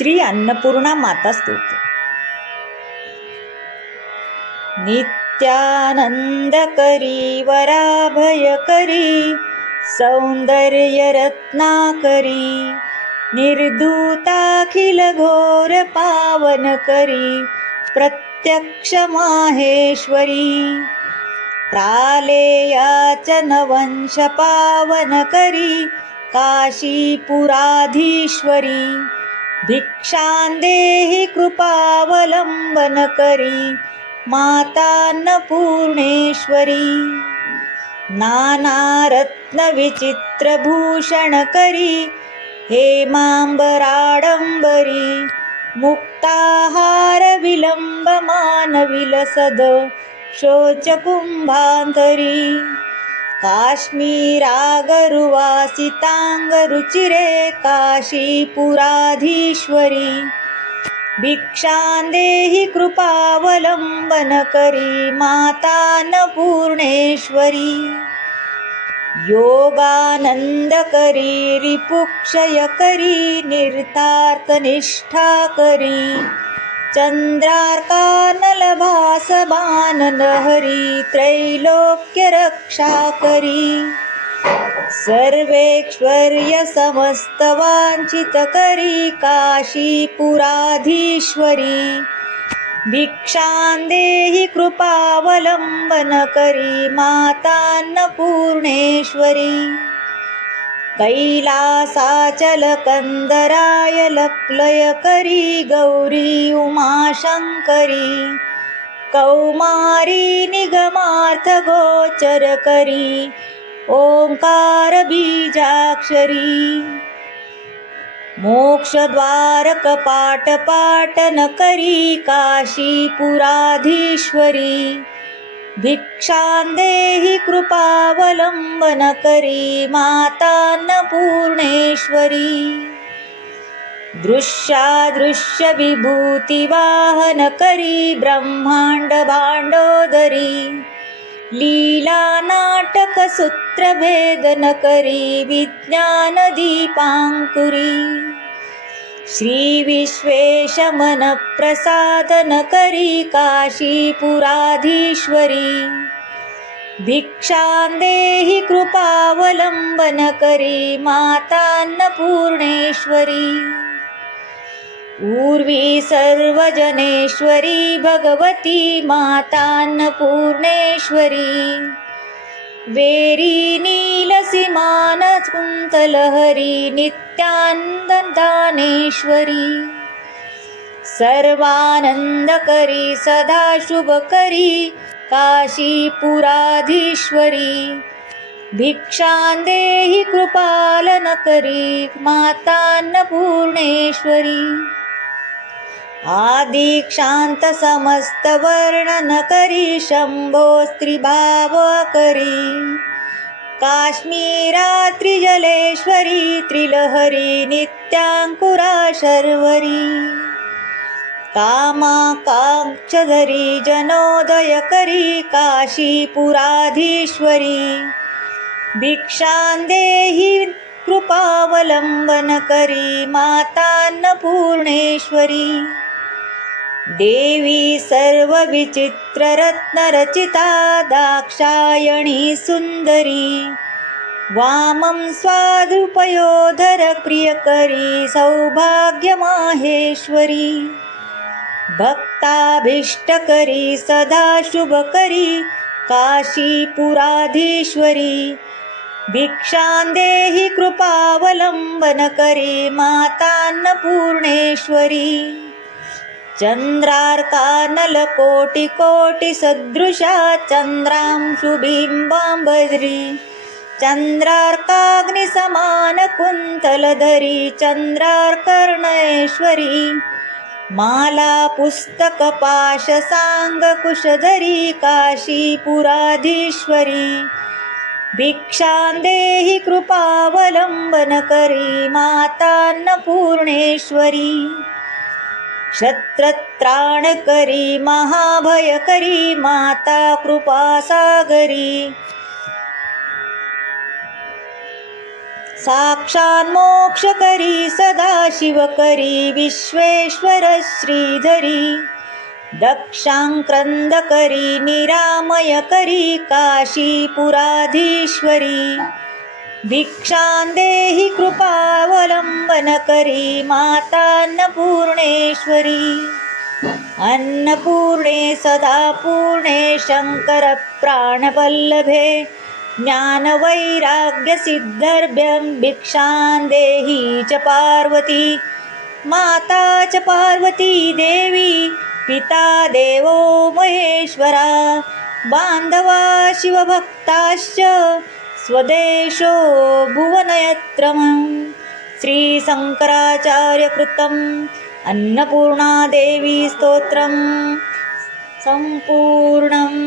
श्री अन्नपूर्णा माता स्तोत्र नित्यानंद करी वराभय करी सौंदर्य रत्नाकरी निर्दूताखिल घोर पावन करी प्रत्यक्ष माहेश्वरी प्रालेयाचन वंश पावन करी काशीपुराधीश्वरी भिक्षांदेही कृपावलंबन करी मातान्नपूर्णेश्वरी नानारत्नविचित्रभूषण करी हेमाम्बराडम्बरी मुक्ताहार विलम्बमान विलसद शोचकुम्भान्तरी काश्मीरागरुवासिताङ्गरुचिरे काशीपुराधीश्वरी भिक्षां देहि कृपावलम्बनकरी माता न पूर्णेश्वरी योगानन्दकरी रिपुक्षयकरी करी हरी त्रैलोक्य रक्षा करी. सर्वेश्वर्य समस्त वांछित करी काशीपुराधीश्वरी भिक्षां देहि कृपावलंबन करी मातान्नपूर्णेश्वरी कैलासाचल कंदराय लक्लय करी गौरी उमाशंकरी कौमारी निगमार्थ गोचर करी ओंकार बीजाक्षरी मोक्षद्वार कपाट पाटन करी काशीपुराधीश्वरी भिक्षान् देहि कृपावलम्बनकरी माता न पूर्णेश्वरी दृश्यादृश्यविभूतिवाहनकरी ब्रह्माण्डभाण्डोदरी। लीलानाटकसूत्रभेदनकरी विज्ञानदीपाङ्कुरी। श्रीविश्वेशमनप्रसादनकरी काशीपुराधीश्वरी भिक्षां देहि कृपावलम्बनकरी मातान्नपूर्णेश्वरी। ऊर्वी सर्वजनेश्वरी भगवती मातान्नपूर्णेश्वरी। वेरी नीलसीमान कुन्तलहरी नित्यानन्दानेश्वरी सर्वानन्दकरी सदाशुभकरी काशीपुराधीश्वरी। भिक्षां देहि कृपालन करी मातान्नपूर्णेश्वरी। आदिक्षांत समस्त वर्णन करी शंभो स्त्रीभाव करी. काश्मीरात्रिजलेश्वरी त्रिलहरी नित्यांकुरा शर्वरी. कामाकांक्षधरी जनोदय करी काशीपुराधीश्वरी. भिक्षां देहि कृपावलंबन करी मातान्नपूर्णेश्वरी देवी सर्वविचित्ररत्नरचिता दाक्षायणी सुन्दरी वामं स्वादुपयोधर प्रियकरी सौभाग्यमाहेश्वरी भक्ताभीष्टकरी सदा शुभकरी काशीपुराधीश्वरी भिक्षां देहि मातान्नपूर्णेश्वरी। चन्द्रार्कानलकोटिकोटिसदृशा चन्द्रांशुबिम्बाम्बरी चन्द्रार्काग्निसमानकुन्तलधरी चन्द्रार्कर्णेश्वरी माला पुस्तकपाशसाङ्गकुशधरी काशीपुराधीश्वरी। भिक्षां देहि कृपावलंबन करी मातान्नपूर्णेश्वरी। क्षत्रत्राणकरी महाभयकरी माता कृपासागरी साक्षान्मोक्षकरी सदाशिवकरी विश्वेश्वर श्रीधरी. दक्षाङ्क्रन्दकरी निरामयकरी काशीपुराधीश्वरी. भिक्षां करी माता मातान्नपूर्णेश्वरी अन्नपूर्णे सदा पूर्णे शङ्करप्राणवल्लभे ज्ञानवैराग्यसिद्धर्भ्यं भिक्षां देही च पार्वती माता च पार्वती देवी पिता देवो महेश्वरा बान्धवा शिवभक्ताश्च स्वदेशो भुवनयत्रमम् श्रीशङ्कराचार्यकृतम् अन्नपूर्णादेवीस्तोत्रं सम्पूर्णम्